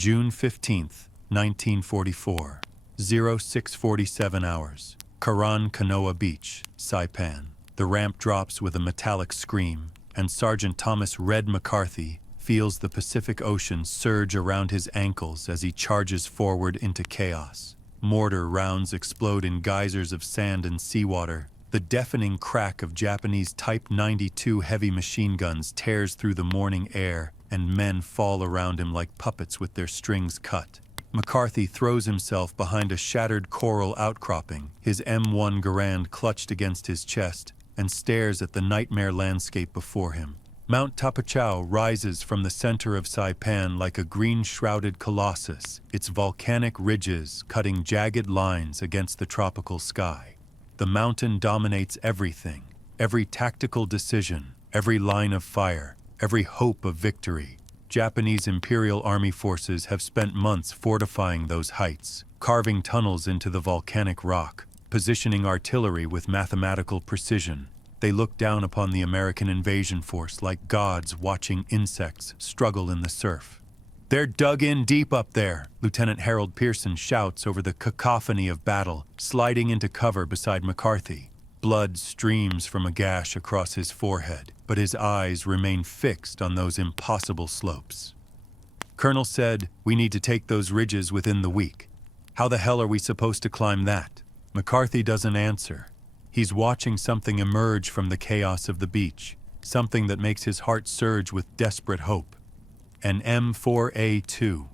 June 15th, 1944, 0647 hours. Karan Kanoa Beach, Saipan. The ramp drops with a metallic scream, and Sergeant Thomas "Red" McCarthy feels the Pacific Ocean surge around his ankles as he charges forward into chaos. Mortar rounds explode in geysers of sand and seawater. The deafening crack of Japanese Type 92 heavy machine guns tears through the morning air, and men fall around him like puppets with their strings cut. McCarthy throws himself behind a shattered coral outcropping, his M1 Garand clutched against his chest, and stares at the nightmare landscape before him. Mount Tapachao rises from the center of Saipan like a green-shrouded colossus, its volcanic ridges cutting jagged lines against the tropical sky. The mountain dominates everything, every tactical decision, every line of fire, every hope of victory. Japanese Imperial Army forces have spent months fortifying those heights, carving tunnels into the volcanic rock, positioning artillery with mathematical precision. They look down upon the American invasion force like gods watching insects struggle in the surf. "They're dug in deep up there," Lieutenant Harold Pearson shouts over the cacophony of battle, sliding into cover beside McCarthy. Blood streams from a gash across his forehead, but his eyes remain fixed on those impossible slopes. Colonel said, "We need to take those ridges within the week. How the hell are we supposed to climb that?" McCarthy doesn't answer. He's watching something emerge from the chaos of the beach, something that makes his heart surge with desperate hope. An M4A2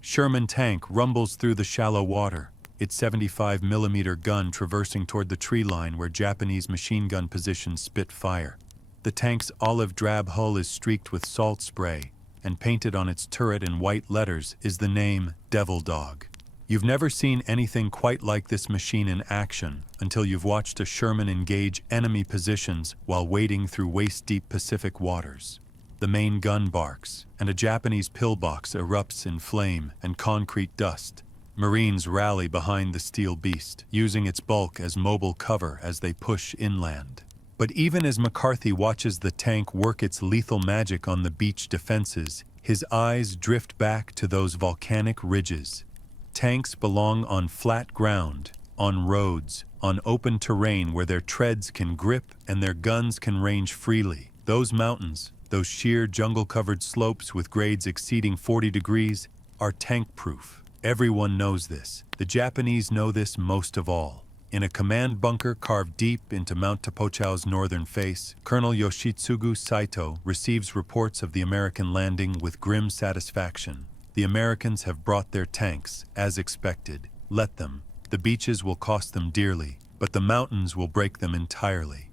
Sherman tank rumbles through the shallow water, its 75mm gun traversing toward the tree line where Japanese machine gun positions spit fire. The tank's olive-drab hull is streaked with salt spray, and painted on its turret in white letters is the name Devil Dog. You've never seen anything quite like this machine in action until you've watched a Sherman engage enemy positions while wading through waist-deep Pacific waters. The main gun barks, and a Japanese pillbox erupts in flame and concrete dust. Marines rally behind the steel beast, using its bulk as mobile cover as they push inland. But even as McCarthy watches the tank work its lethal magic on the beach defenses, his eyes drift back to those volcanic ridges. Tanks belong on flat ground, on roads, on open terrain where their treads can grip and their guns can range freely. Those mountains, those sheer jungle-covered slopes with grades exceeding 40 degrees, are tank-proof. Everyone knows this. The Japanese know this most of all. In a command bunker carved deep into Mount Tapochao's northern face, Colonel Yoshitsugu Saito receives reports of the American landing with grim satisfaction. The Americans have brought their tanks, as expected. Let them. The beaches will cost them dearly, but the mountains will break them entirely.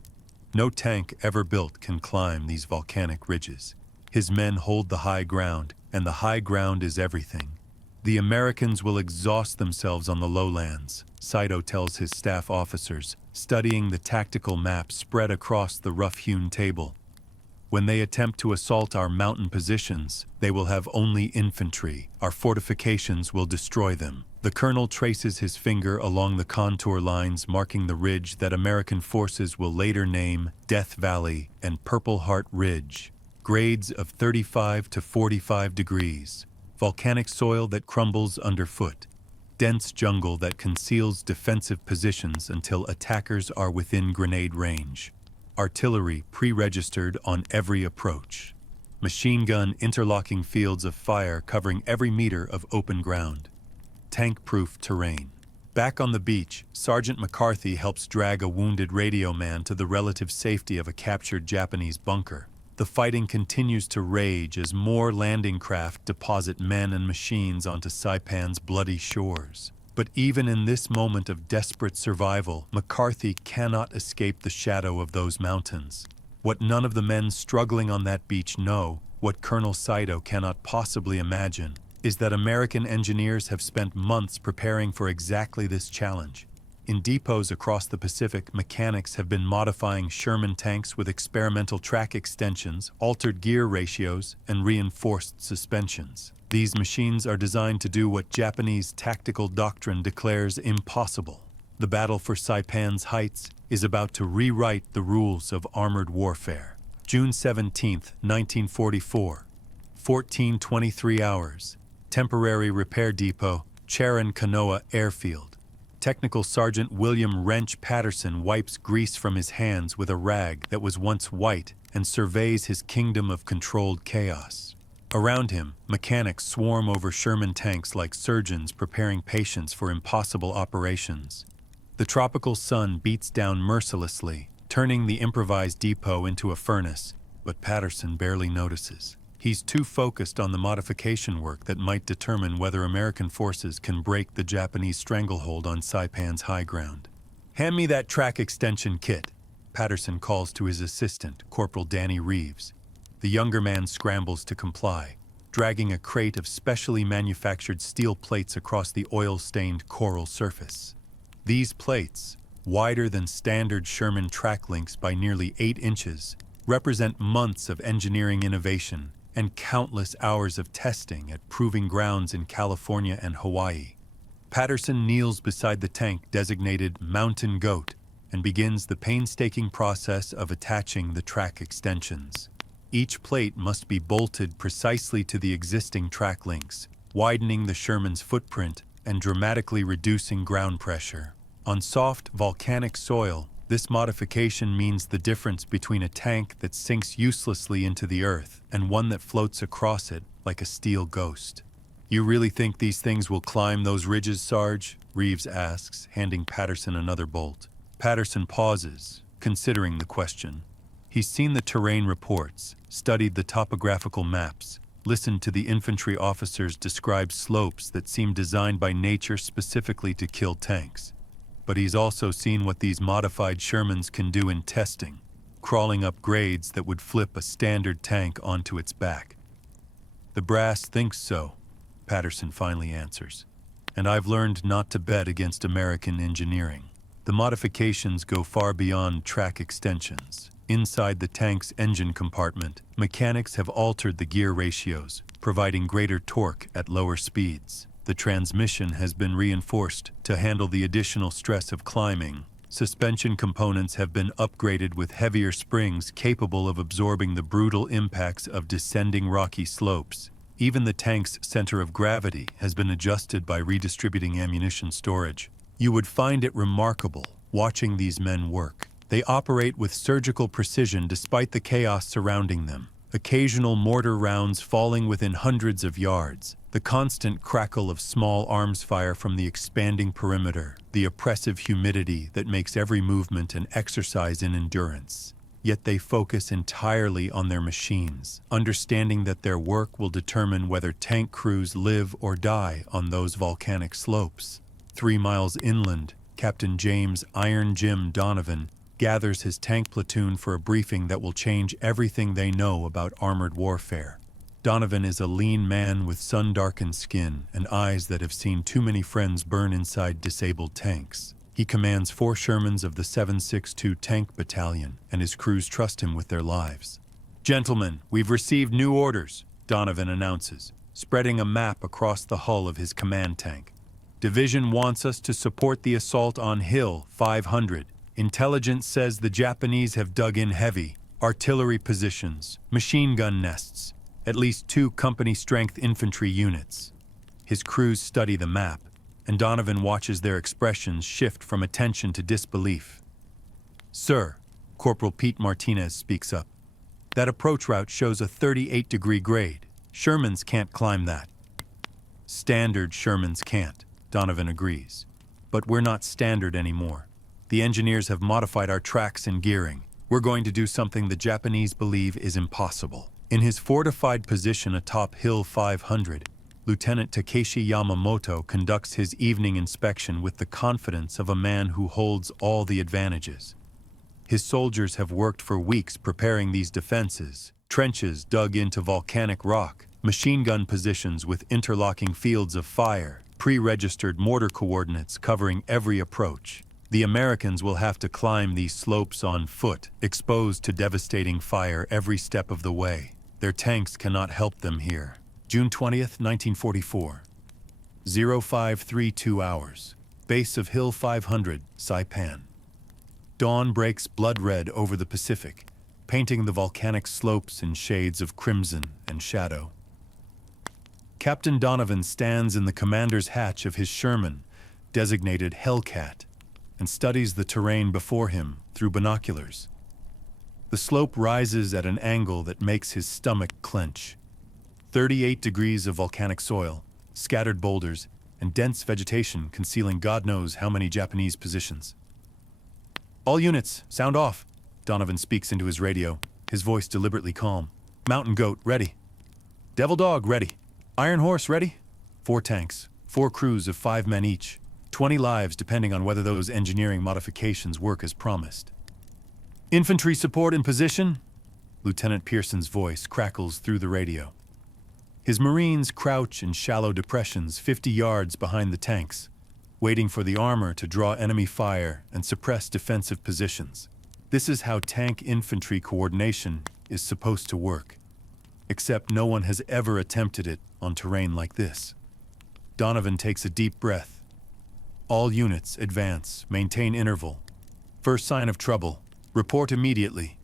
No tank ever built can climb these volcanic ridges. His men hold the high ground, and the high ground is everything. The Americans will exhaust themselves on the lowlands, Saito tells his staff officers, studying the tactical map spread across the rough-hewn table. When they attempt to assault our mountain positions, they will have only infantry. Our fortifications will destroy them. The colonel traces his finger along the contour lines marking the ridge that American forces will later name Death Valley and Purple Heart Ridge. Grades of 35 to 45 degrees. Volcanic soil that crumbles underfoot. Dense jungle that conceals defensive positions until attackers are within grenade range. Artillery pre-registered on every approach. Machine gun interlocking fields of fire covering every meter of open ground. Tank-proof terrain. Back on the beach, Sergeant McCarthy helps drag a wounded radio man to the relative safety of a captured Japanese bunker. The fighting continues to rage as more landing craft deposit men and machines onto Saipan's bloody shores. But even in this moment of desperate survival, McCarthy cannot escape the shadow of those mountains. What none of the men struggling on that beach know, what Colonel Saito cannot possibly imagine, is that American engineers have spent months preparing for exactly this challenge. In depots across the Pacific, mechanics have been modifying Sherman tanks with experimental track extensions, altered gear ratios, and reinforced suspensions. These machines are designed to do what Japanese tactical doctrine declares impossible. The battle for Saipan's heights is about to rewrite the rules of armored warfare. June 17, 1944, 14:23 hours. Temporary Repair Depot, Charon Canoa Airfield. Technical Sergeant William Wrench Patterson wipes grease from his hands with a rag that was once white and surveys his kingdom of controlled chaos. Around him, mechanics swarm over Sherman tanks like surgeons preparing patients for impossible operations. The tropical sun beats down mercilessly, turning the improvised depot into a furnace, but Patterson barely notices. He's too focused on the modification work that might determine whether American forces can break the Japanese stranglehold on Saipan's high ground. "Hand me that track extension kit," Patterson calls to his assistant, Corporal Danny Reeves. The younger man scrambles to comply, dragging a crate of specially manufactured steel plates across the oil-stained coral surface. These plates, wider than standard Sherman track links by nearly 8 inches, represent months of engineering innovation and countless hours of testing at proving grounds in California and Hawaii. Patterson kneels beside the tank designated Mountain Goat and begins the painstaking process of attaching the track extensions. Each plate must be bolted precisely to the existing track links, widening the Sherman's footprint and dramatically reducing ground pressure. On soft, volcanic soil, this modification means the difference between a tank that sinks uselessly into the earth and one that floats across it like a steel ghost. "You really think these things will climb those ridges, Sarge?" Reeves asks, handing Patterson another bolt. Patterson pauses, considering the question. He's seen the terrain reports, studied the topographical maps, listened to the infantry officers describe slopes that seem designed by nature specifically to kill tanks. But he's also seen what these modified Shermans can do in testing, crawling up grades that would flip a standard tank onto its back. "The brass thinks so," Patterson finally answers. "And I've learned not to bet against American engineering. The modifications go far beyond track extensions. Inside the tank's engine compartment, mechanics have altered the gear ratios, providing greater torque at lower speeds. The transmission has been reinforced to handle the additional stress of climbing. Suspension components have been upgraded with heavier springs capable of absorbing the brutal impacts of descending rocky slopes. Even the tank's center of gravity has been adjusted by redistributing ammunition storage. You would find it remarkable watching these men work. They operate with surgical precision despite the chaos surrounding them. Occasional mortar rounds falling within hundreds of yards, the constant crackle of small arms fire from the expanding perimeter, the oppressive humidity that makes every movement an exercise in endurance. Yet they focus entirely on their machines, understanding that their work will determine whether tank crews live or die on those volcanic slopes. 3 miles inland, Captain James Iron Jim Donovan gathers his tank platoon for a briefing that will change everything they know about armored warfare. Donovan is a lean man with sun-darkened skin and eyes that have seen too many friends burn inside disabled tanks. He commands 4 Shermans of the 762 Tank Battalion, and his crews trust him with their lives. "Gentlemen, we've received new orders," Donovan announces, spreading a map across the hull of his command tank. "Division wants us to support the assault on Hill 500. Intelligence says the Japanese have dug in heavy, artillery positions, machine gun nests, at least 2 company-strength infantry units." His crews study the map, and Donovan watches their expressions shift from attention to disbelief. "Sir," Corporal Pete Martinez speaks up, "that approach route shows a 38-degree grade. Shermans can't climb that." "Standard Shermans can't," Donovan agrees. "But we're not standard anymore. The engineers have modified our tracks and gearing. We're going to do something the Japanese believe is impossible." In his fortified position atop Hill 500, Lieutenant Takeshi Yamamoto conducts his evening inspection with the confidence of a man who holds all the advantages. His soldiers have worked for weeks preparing these defenses, trenches dug into volcanic rock, machine gun positions with interlocking fields of fire, pre-registered mortar coordinates covering every approach. The Americans will have to climb these slopes on foot, exposed to devastating fire every step of the way. Their tanks cannot help them here. June 20th, 1944. 0532 hours. Base of Hill 500, Saipan. Dawn breaks blood red over the Pacific, painting the volcanic slopes in shades of crimson and shadow. Captain Donovan stands in the commander's hatch of his Sherman, designated Hellcat, and studies the terrain before him through binoculars. The slope rises at an angle that makes his stomach clench. 38 degrees of volcanic soil, scattered boulders, and dense vegetation concealing God knows how many Japanese positions. "All units, sound off," Donovan speaks into his radio, his voice deliberately calm. "Mountain Goat, ready. Devil Dog, ready. Iron Horse, ready. 4 tanks, 4 crews of 5 men each, 20 lives depending on whether those engineering modifications work as promised. Infantry support in position," Lieutenant Pearson's voice crackles through the radio. His Marines crouch in shallow depressions 50 yards behind the tanks, waiting for the armor to draw enemy fire and suppress defensive positions. This is how tank infantry coordination is supposed to work, except no one has ever attempted it on terrain like this. Donovan takes a deep breath. "All units, advance, maintain interval. First sign of trouble, report immediately."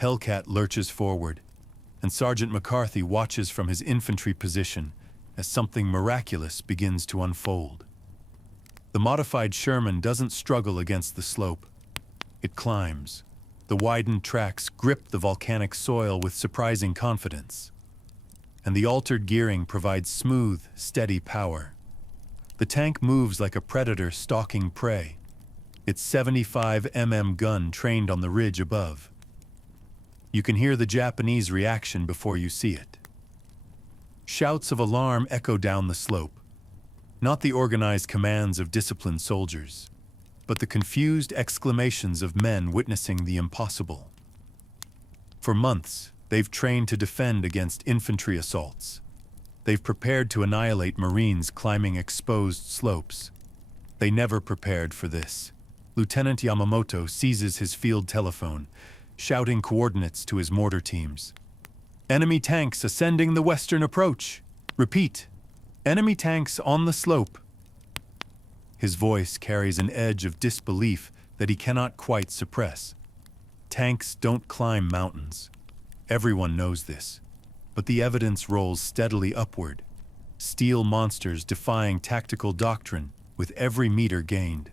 Hellcat lurches forward, and Sergeant McCarthy watches from his infantry position as something miraculous begins to unfold. The modified Sherman doesn't struggle against the slope. It climbs. The widened tracks grip the volcanic soil with surprising confidence, and the altered gearing provides smooth, steady power. The tank moves like a predator stalking prey, its 75 mm gun trained on the ridge above. You can hear the Japanese reaction before you see it. Shouts of alarm echo down the slope, not the organized commands of disciplined soldiers, but the confused exclamations of men witnessing the impossible. For months, they've trained to defend against infantry assaults. They've prepared to annihilate Marines climbing exposed slopes. They never prepared for this. Lieutenant Yamamoto seizes his field telephone, shouting coordinates to his mortar teams. "Enemy tanks ascending the western approach. Repeat, enemy tanks on the slope." His voice carries an edge of disbelief that he cannot quite suppress. Tanks don't climb mountains. Everyone knows this. But the evidence rolls steadily upward. Steel monsters defying tactical doctrine with every meter gained.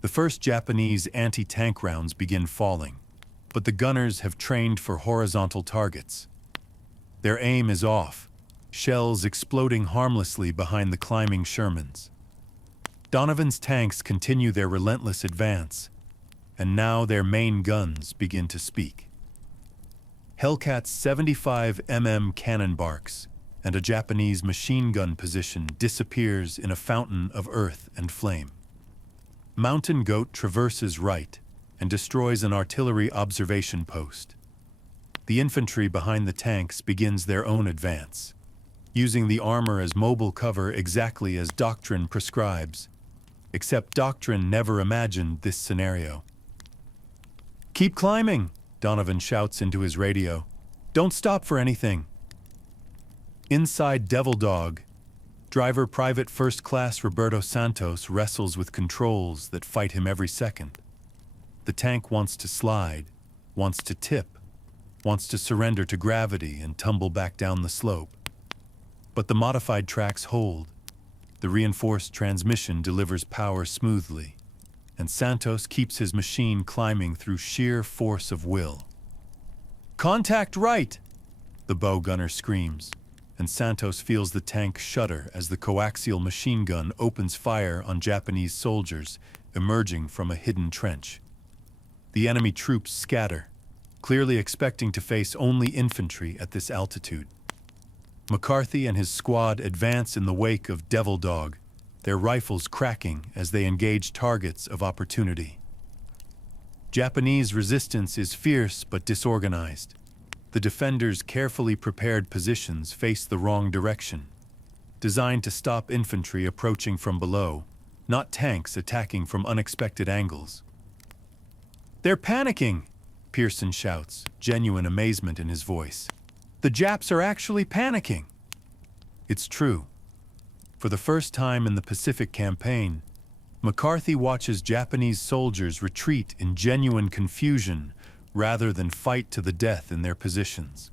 The first Japanese anti-tank rounds begin falling, but the gunners have trained for horizontal targets. Their aim is off, shells exploding harmlessly behind the climbing Shermans. Donovan's tanks continue their relentless advance, and now their main guns begin to speak. Hellcat's 75 mm cannon barks, and a Japanese machine gun position disappears in a fountain of earth and flame. Mountain Goat traverses right and destroys an artillery observation post. The infantry behind the tanks begins their own advance, using the armor as mobile cover exactly as doctrine prescribes, except doctrine never imagined this scenario. "Keep climbing," Donovan shouts into his radio. "Don't stop for anything." Inside Devil Dog, driver Private First Class Roberto Santos wrestles with controls that fight him every second. The tank wants to slide, wants to tip, wants to surrender to gravity and tumble back down the slope. But the modified tracks hold. The reinforced transmission delivers power smoothly, and Santos keeps his machine climbing through sheer force of will. "Contact right!" the bow gunner screams, and Santos feels the tank shudder as the coaxial machine gun opens fire on Japanese soldiers emerging from a hidden trench. The enemy troops scatter, clearly expecting to face only infantry at this altitude. McCarthy and his squad advance in the wake of Devil Dog, their rifles cracking as they engage targets of opportunity. Japanese resistance is fierce but disorganized. The defenders' carefully prepared positions face the wrong direction, designed to stop infantry approaching from below, not tanks attacking from unexpected angles. "They're panicking," Pearson shouts, genuine amazement in his voice. "The Japs are actually panicking." It's true. For the first time in the Pacific Campaign, McCarthy watches Japanese soldiers retreat in genuine confusion rather than fight to the death in their positions.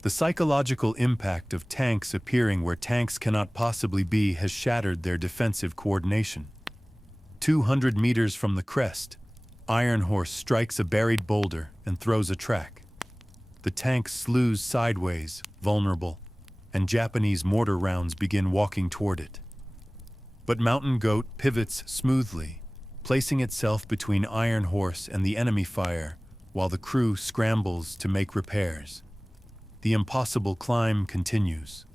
The The psychological impact of tanks appearing where tanks cannot possibly be has shattered their defensive coordination. 200 meters from the crest, Iron Horse strikes a buried boulder and throws a track. The tank slews sideways, vulnerable, and Japanese mortar rounds begin walking toward it. But Mountain Goat pivots smoothly, placing itself between Iron Horse and the enemy fire, while the crew scrambles to make repairs. The impossible climb continues.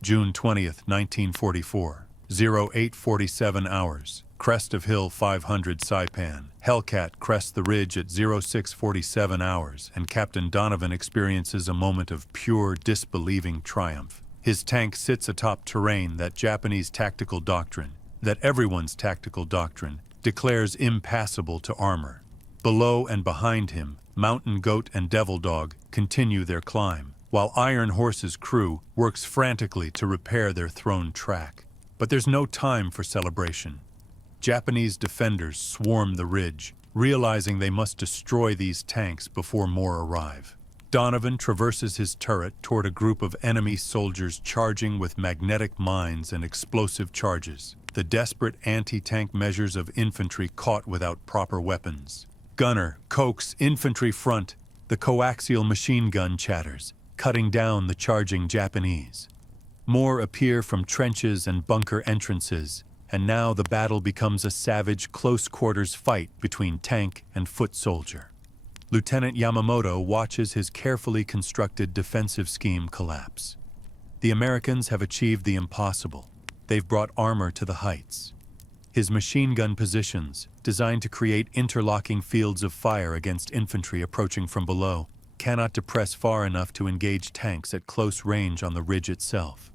June 20th, 1944, 0847 hours. Crest of Hill 500 Saipan. Hellcat crests the ridge at 0647 hours, and Captain Donovan experiences a moment of pure, disbelieving triumph. His tank sits atop terrain that Japanese tactical doctrine, that everyone's tactical doctrine, declares impassable to armor. Below and behind him, Mountain Goat and Devil Dog continue their climb, while Iron Horse's crew works frantically to repair their thrown track. But there's no time for celebration. Japanese defenders swarm the ridge, realizing they must destroy these tanks before more arrive. Donovan traverses his turret toward a group of enemy soldiers charging with magnetic mines and explosive charges, the desperate anti-tank measures of infantry caught without proper weapons. Gunner coax infantry front, the coaxial machine gun chatters, cutting down the charging Japanese. More appear from trenches and bunker entrances, and now the battle becomes a savage close-quarters fight between tank and foot soldier. Lieutenant Yamamoto watches his carefully constructed defensive scheme collapse. The Americans have achieved the impossible. They've brought armor to the heights. His machine gun positions, designed to create interlocking fields of fire against infantry approaching from below, cannot depress far enough to engage tanks at close range on the ridge itself.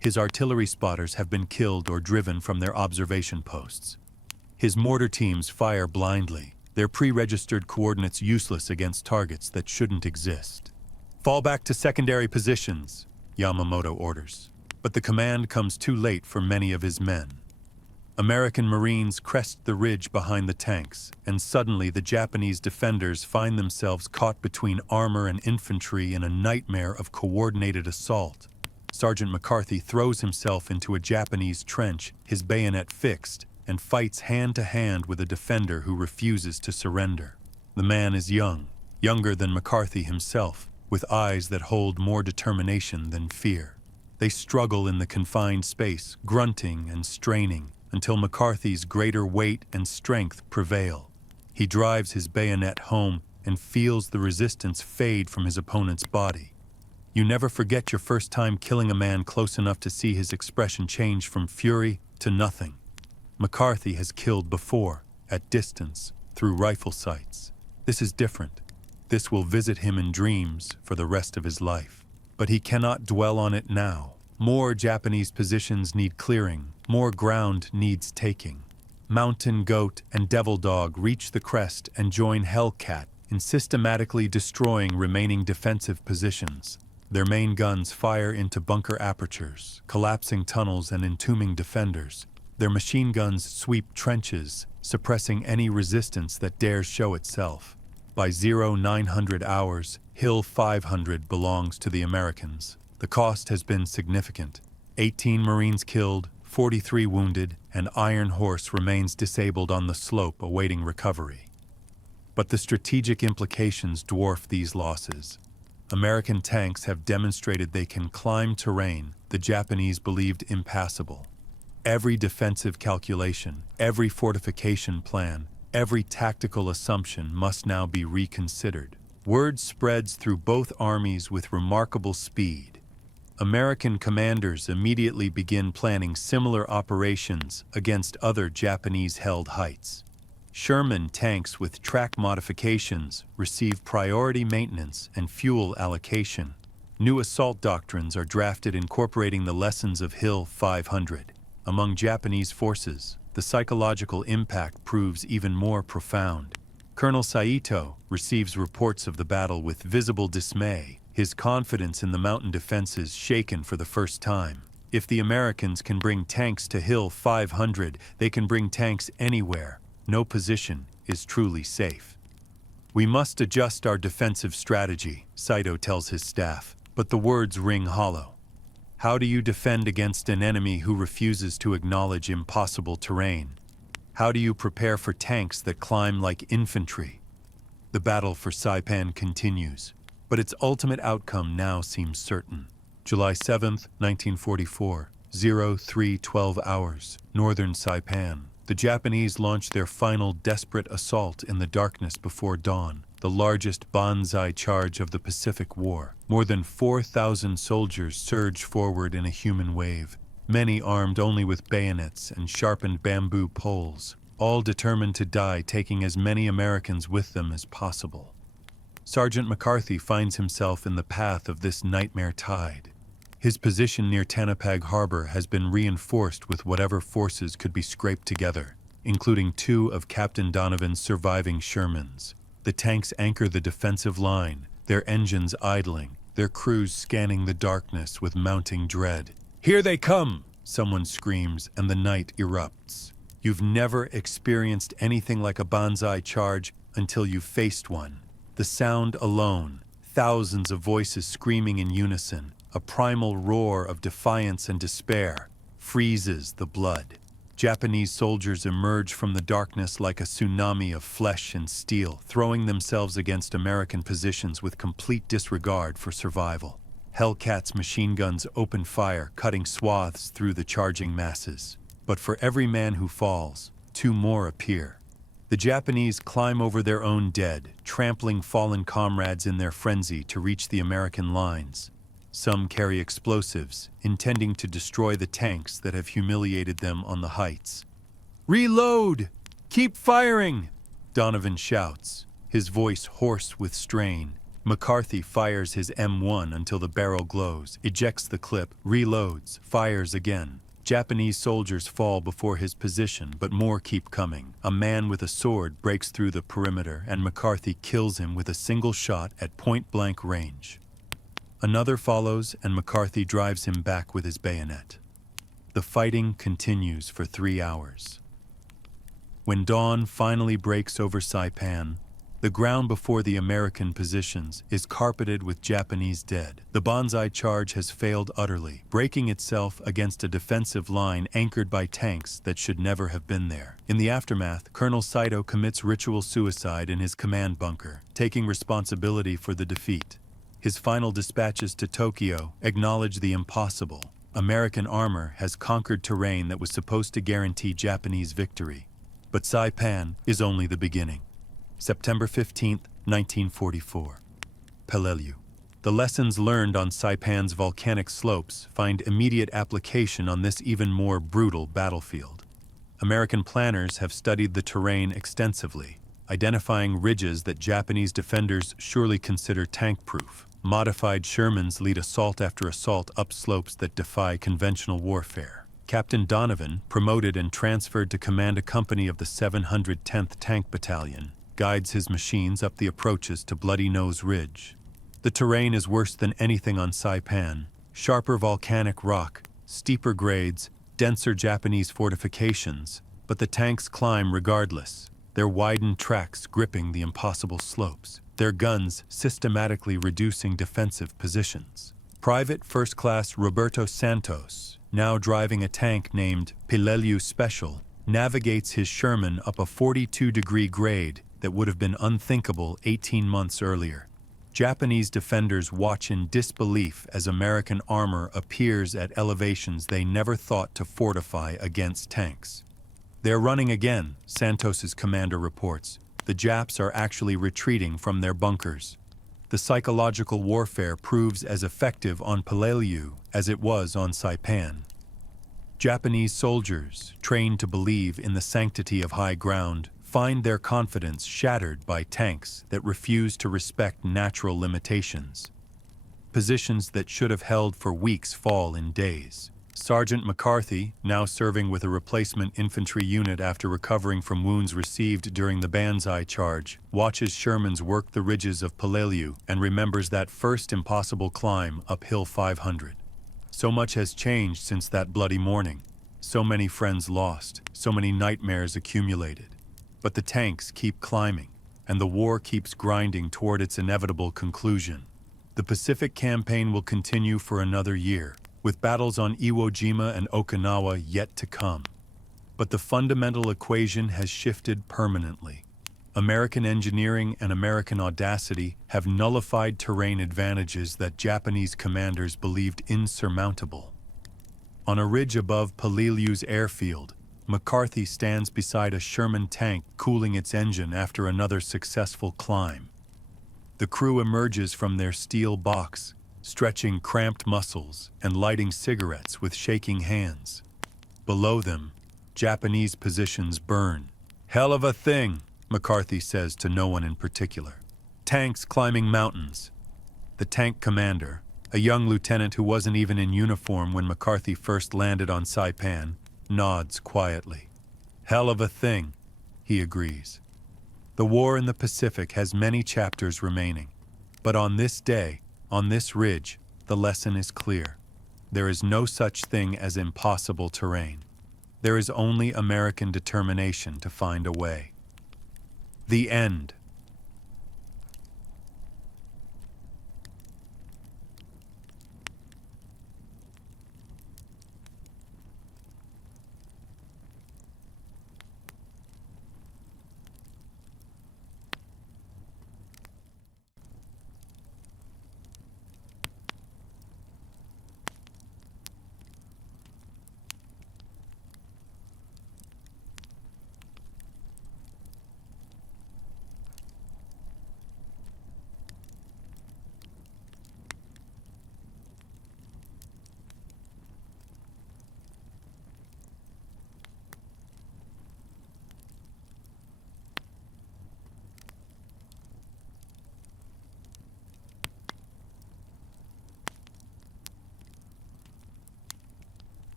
His artillery spotters have been killed or driven from their observation posts. His mortar teams fire blindly, their pre-registered coordinates useless against targets that shouldn't exist. Fall back to secondary positions, Yamamoto orders. But the command comes too late for many of his men. American Marines crest the ridge behind the tanks, and suddenly the Japanese defenders find themselves caught between armor and infantry in a nightmare of coordinated assault. Sergeant McCarthy throws himself into a Japanese trench, his bayonet fixed, and fights hand-to-hand with a defender who refuses to surrender. The man is young, younger than McCarthy himself, with eyes that hold more determination than fear. They struggle in the confined space, grunting and straining, until McCarthy's greater weight and strength prevail. He drives his bayonet home and feels the resistance fade from his opponent's body. You never forget your first time killing a man close enough to see his expression change from fury to nothing. McCarthy has killed before, at distance, through rifle sights. This is different. This will visit him in dreams for the rest of his life. But he cannot dwell on it now. More Japanese positions need clearing, more ground needs taking. Mountain Goat and Devil Dog reach the crest and join Hellcat in systematically destroying remaining defensive positions. Their main guns fire into bunker apertures, collapsing tunnels and entombing defenders. Their machine guns sweep trenches, suppressing any resistance that dares show itself. By 0900 hours, Hill 500 belongs to the Americans. The cost has been significant. 18 Marines killed, 43 wounded, and Iron Horse remains disabled on the slope awaiting recovery. But the strategic implications dwarf these losses. American tanks have demonstrated they can climb terrain the Japanese believed impassable. Every defensive calculation, every fortification plan, every tactical assumption must now be reconsidered. Word spreads through both armies with remarkable speed. American commanders immediately begin planning similar operations against other Japanese-held heights. Sherman tanks with track modifications receive priority maintenance and fuel allocation. New assault doctrines are drafted incorporating the lessons of Hill 500. Among Japanese forces, the psychological impact proves even more profound. Colonel Saito receives reports of the battle with visible dismay, his confidence in the mountain defenses shaken for the first time. If the Americans can bring tanks to Hill 500, they can bring tanks anywhere. No position is truly safe. We must adjust our defensive strategy, Saito tells his staff, but the words ring hollow. How do you defend against an enemy who refuses to acknowledge impossible terrain? How do you prepare for tanks that climb like infantry? The battle for Saipan continues, but its ultimate outcome now seems certain. July 7th, 1944, 0312 hours, northern Saipan. The Japanese launched their final desperate assault in the darkness before dawn, the largest banzai charge of the Pacific War. More than 4,000 soldiers surged forward in a human wave, many armed only with bayonets and sharpened bamboo poles, all determined to die, taking as many Americans with them as possible. Sergeant McCarthy finds himself in the path of this nightmare tide. His position near Tanapag Harbor has been reinforced with whatever forces could be scraped together, including 2 of Captain Donovan's surviving Shermans. The tanks anchor the defensive line, their engines idling, their crews scanning the darkness with mounting dread. "Here they come!" someone screams, and the night erupts. You've never experienced anything like a banzai charge until you've faced one. The sound alone, thousands of voices screaming in unison, a primal roar of defiance and despair, freezes the blood. Japanese soldiers emerge from the darkness like a tsunami of flesh and steel, throwing themselves against American positions with complete disregard for survival. Hellcats machine guns open fire, cutting swaths through the charging masses. But for every man who falls, 2 more appear. The Japanese climb over their own dead, trampling fallen comrades in their frenzy to reach the American lines. Some carry explosives, intending to destroy the tanks that have humiliated them on the heights. "Reload! Keep firing!" Donovan shouts, his voice hoarse with strain. McCarthy fires his M1 until the barrel glows, ejects the clip, reloads, fires again. Japanese soldiers fall before his position, but more keep coming. A man with a sword breaks through the perimeter, and McCarthy kills him with a single shot at point-blank range. Another follows, and McCarthy drives him back with his bayonet. The fighting continues for 3 hours. When dawn finally breaks over Saipan, the ground before the American positions is carpeted with Japanese dead. The banzai charge has failed utterly, breaking itself against a defensive line anchored by tanks that should never have been there. In the aftermath, Colonel Saito commits ritual suicide in his command bunker, taking responsibility for the defeat. His final dispatches to Tokyo acknowledge the impossible. American armor has conquered terrain that was supposed to guarantee Japanese victory. But Saipan is only the beginning. September 15, 1944. Peleliu. The lessons learned on Saipan's volcanic slopes find immediate application on this even more brutal battlefield. American planners have studied the terrain extensively, identifying ridges that Japanese defenders surely consider tank-proof. Modified Shermans lead assault after assault up slopes that defy conventional warfare. Captain Donovan, promoted and transferred to command a company of the 710th Tank Battalion, guides his machines up the approaches to Bloody Nose Ridge. The terrain is worse than anything on Saipan. Sharper volcanic rock, steeper grades, denser Japanese fortifications, but the tanks climb regardless, their widened tracks gripping the impossible slopes, their guns systematically reducing defensive positions. Private First Class Roberto Santos, now driving a tank named Peleliu Special, navigates his Sherman up a 42-degree grade that would have been unthinkable 18 months earlier. Japanese defenders watch in disbelief as American armor appears at elevations they never thought to fortify against tanks. "They're running again," Santos's commander reports. "The Japs are actually retreating from their bunkers." The psychological warfare proves as effective on Peleliu as it was on Saipan. Japanese soldiers, trained to believe in the sanctity of high ground, find their confidence shattered by tanks that refuse to respect natural limitations. Positions that should have held for weeks fall in days. Sergeant McCarthy, now serving with a replacement infantry unit after recovering from wounds received during the Banzai charge, watches Shermans work the ridges of Peleliu and remembers that first impossible climb uphill 500. So much has changed since that bloody morning. So many friends lost, so many nightmares accumulated. But the tanks keep climbing, and the war keeps grinding toward its inevitable conclusion. The Pacific campaign will continue for another year, with battles on Iwo Jima and Okinawa yet to come. But the fundamental equation has shifted permanently. American engineering and American audacity have nullified terrain advantages that Japanese commanders believed insurmountable. On a ridge above Peleliu's airfield, McCarthy stands beside a Sherman tank cooling its engine after another successful climb. The crew emerges from their steel box, stretching cramped muscles and lighting cigarettes with shaking hands. Below them, Japanese positions burn. "Hell of a thing," McCarthy says to no one in particular. "Tanks climbing mountains." The tank commander, a young lieutenant who wasn't even in uniform when McCarthy first landed on Saipan, nods quietly. "Hell of a thing," he agrees. The war in the Pacific has many chapters remaining, but on this day, on this ridge, the lesson is clear. There is no such thing as impossible terrain. There is only American determination to find a way. The end.